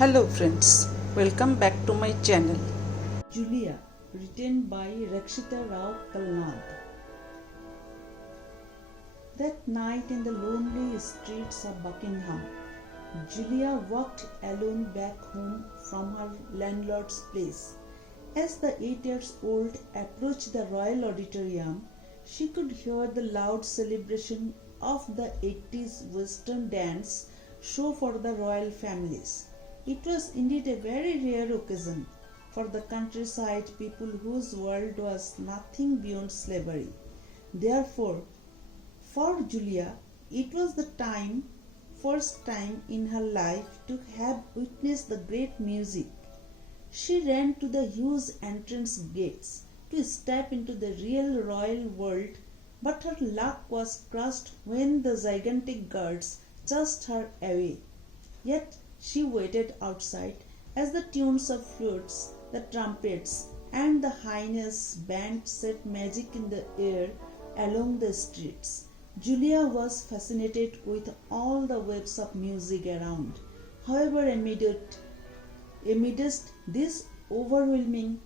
Hello friends, welcome back to my channel. Julia, written by Rakshita Rao Kalnad. That night in the lonely streets of Buckingham, Julia walked alone back home from her landlord's place. As the 8-year-old approached the Royal Auditorium, she could hear the loud celebration of the 80s Western dance show for the royal families. It was indeed a very rare occasion for the countryside people whose world was nothing beyond slavery. Therefore, for Julia, it was the first time in her life to have witnessed the great music. She ran to the huge entrance gates to step into the real royal world, but her luck was crushed when the gigantic guards chased her away. Yet she waited outside as the tunes of flutes, the trumpets, and the highness band set magic in the air along the streets. Julia was fascinated with all the waves of music around. However, amidst this overwhelming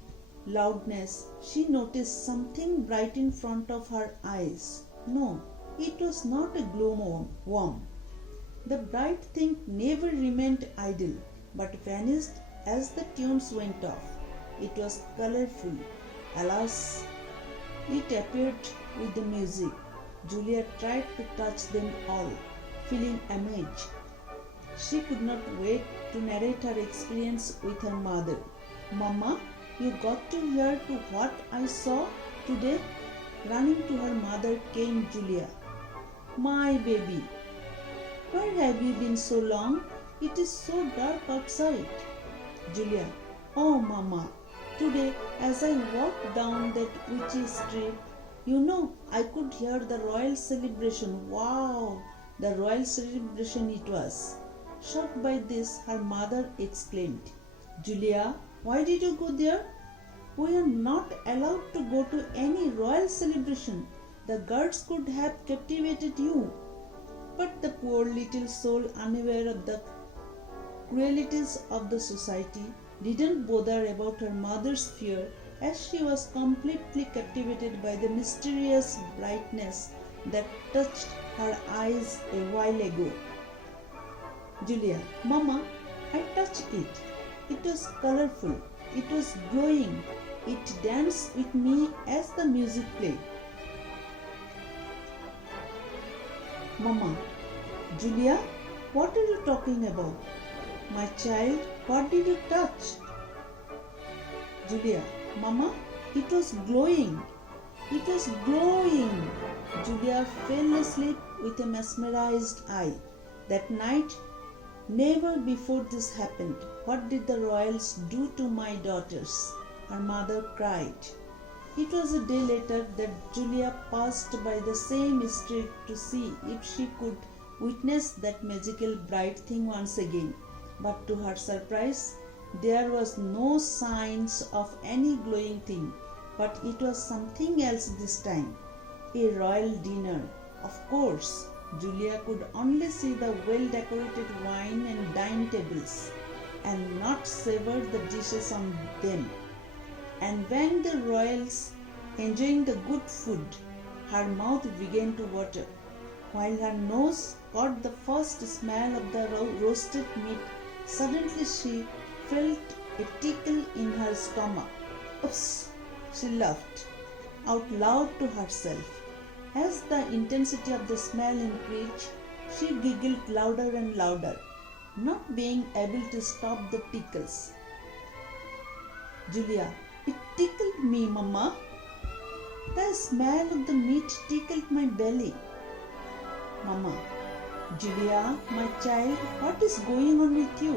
loudness, she noticed something bright in front of her eyes. No, it was not a glowworm. The bright thing never remained idle, but vanished as the tunes went off. It was colorful. Alas, it appeared with the music. Julia tried to touch them all, feeling amazed. She could not wait to narrate her experience with her mother. "Mama, you got to hear to what I saw today?" Running to her mother came Julia. "My baby, where have you been so long? It is so dark outside." Julia, "Oh Mama, today as I walked down that witchy street, I could hear the royal celebration. Wow, the royal celebration it was." Shocked by this, her mother exclaimed, "Julia, why did you go there? We are not allowed to go to any royal celebration. The guards could have captivated you." But the poor little soul, unaware of the cruelties of the society, didn't bother about her mother's fear, as she was completely captivated by the mysterious brightness that touched her eyes a while ago. Julia, "Mama, I touched it. It was colorful. It was glowing. It danced with me as the music played." "Mama, Julia, what are you talking about? My child, what did you touch?" Julia, "Mama, it was glowing. It was glowing." Julia fell asleep with a mesmerized eye. That night, never before this happened. "What did the royals do to my daughters?" her mother cried. It was a day later that Julia passed by the same street to see if she could witness that magical bright thing once again. But to her surprise, there was no signs of any glowing thing. But it was something else this time. A royal dinner. Of course, Julia could only see the well-decorated wine and dine tables and not savor the dishes on them. And when the royals enjoying the good food, her mouth began to water, while her nose caught the first smell of the roasted meat. Suddenly she felt a tickle in her stomach. "Oops!" she laughed out loud to herself. As the intensity of the smell increased, she giggled louder and louder, not being able to stop the tickles. Julia, "It tickled me, Mama. The smell of the meat tickled my belly." "Mama, Julia, my child, what is going on with you?"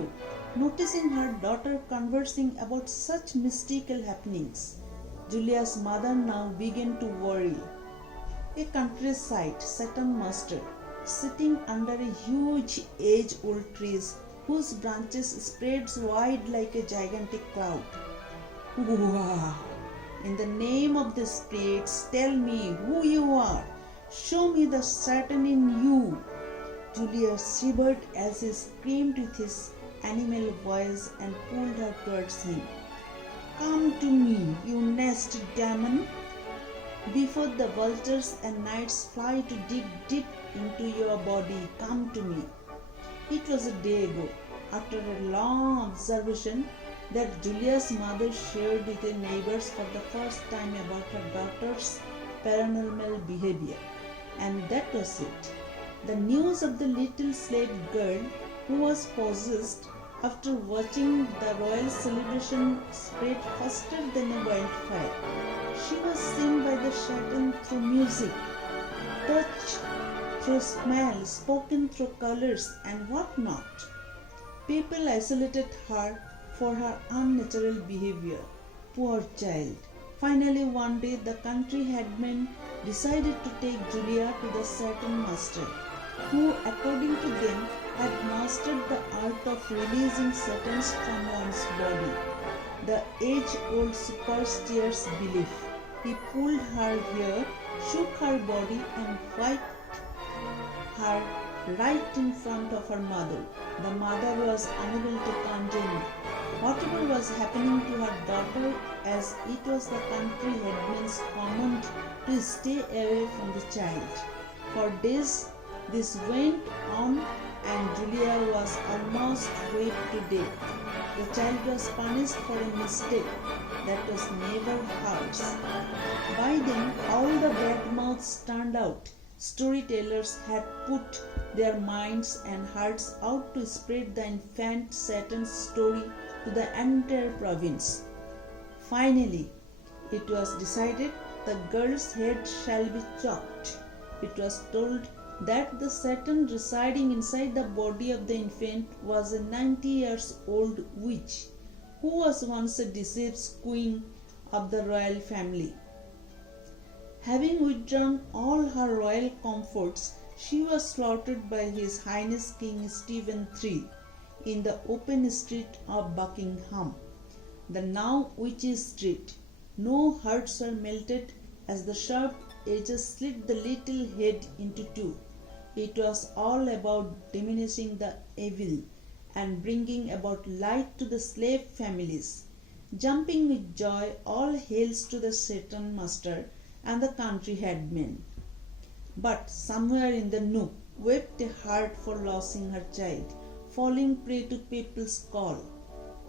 Noticing her daughter conversing about such mystical happenings, Julia's mother now began to worry. A countryside sat on muster, sitting under a huge age-old tree whose branches spread wide like a gigantic cloud. "Wow! In the name of the spirits, tell me who you are. Show me the Satan in you." Julia shivered as he screamed with his animal voice and pulled her towards him. "Come to me, you nasty demon, before the vultures and knights fly to dig deep into your body. Come to me." It was a day ago, after a long observation, that Julia's mother shared with her neighbors for the first time about her daughter's paranormal behavior. And that was it. The news of the little slave girl who was possessed after watching the royal celebration spread faster than a wildfire. She was seen by the Satan through music, touched through smell, spoken through colors, and what not. People isolated her for her unnatural behavior. Poor child. Finally, one day, the country headman decided to take Julia to the Satan master, who, according to them, had mastered the art of releasing Satans from one's body. The age-old superstitious belief. He pulled her hair, shook her body, and wiped her right in front of her mother. The mother was unable to contain whatever was happening to her daughter, as it was the country headman's command to stay away from the child. For days this went on, and Julia was almost whipped to death. The child was punished for a mistake that was never hers. By then all the bad mouths turned out. Storytellers had put their minds and hearts out to spread the infant Satan's story to the entire province. Finally, it was decided the girl's head shall be chopped. It was told that the Satan residing inside the body of the infant was a 90-year-old witch who was once a deceased queen of the royal family. Having withdrawn all her royal comforts, she was slaughtered by His Highness King Stephen III in the open street of Buckingham, the now Witches Street. No hearts were melted as the sharp edges slit the little head into two. It was all about diminishing the evil and bringing about light to the slave families. Jumping with joy, all hails to the Satan master and the country headman. But somewhere in the nook wept a heart for losing her child, falling prey to people's call.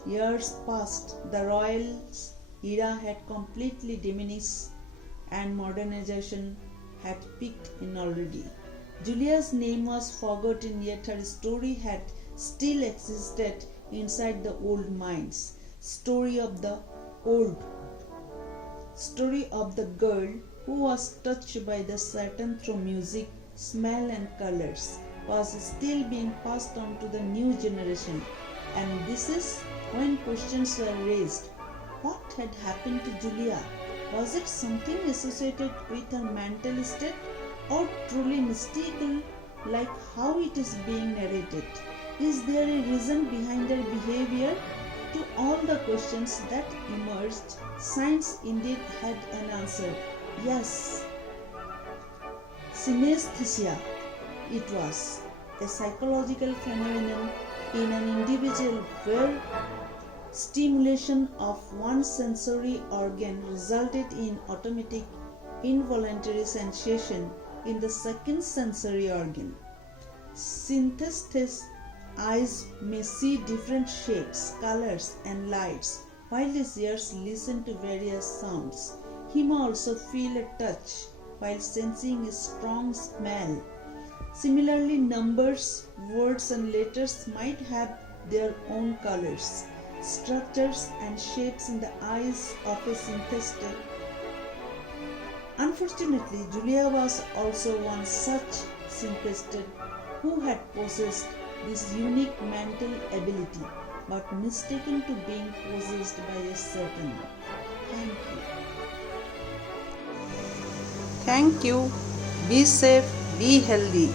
Years passed, the royals' era had completely diminished and modernization had peaked in already. Julia's name was forgotten, yet her story had still existed inside the old minds. Story of the girl who was touched by the Satan through music, smell and colors was still being passed on to the new generation. And this is when questions were raised. What had happened to Julia? Was it something associated with her mental state, or truly mystical like how it is being narrated? Is there a reason behind her behavior? To all the questions that emerged, science indeed had an answer. Yes, synesthesia. It was a psychological phenomenon in an individual where stimulation of one sensory organ resulted in automatic involuntary sensation in the second sensory organ. Synesthetes eyes may see different shapes, colors and lights, while his ears listen to various sounds. He may also feel a touch while sensing a strong smell. Similarly, numbers, words and letters might have their own colors, structures and shapes in the eyes of a synesthete. Unfortunately, Julia was also one such synesthete who had possessed this unique mental ability, but mistaken to being possessed by a Satan. Thank you. Thank you. Be safe, be healthy.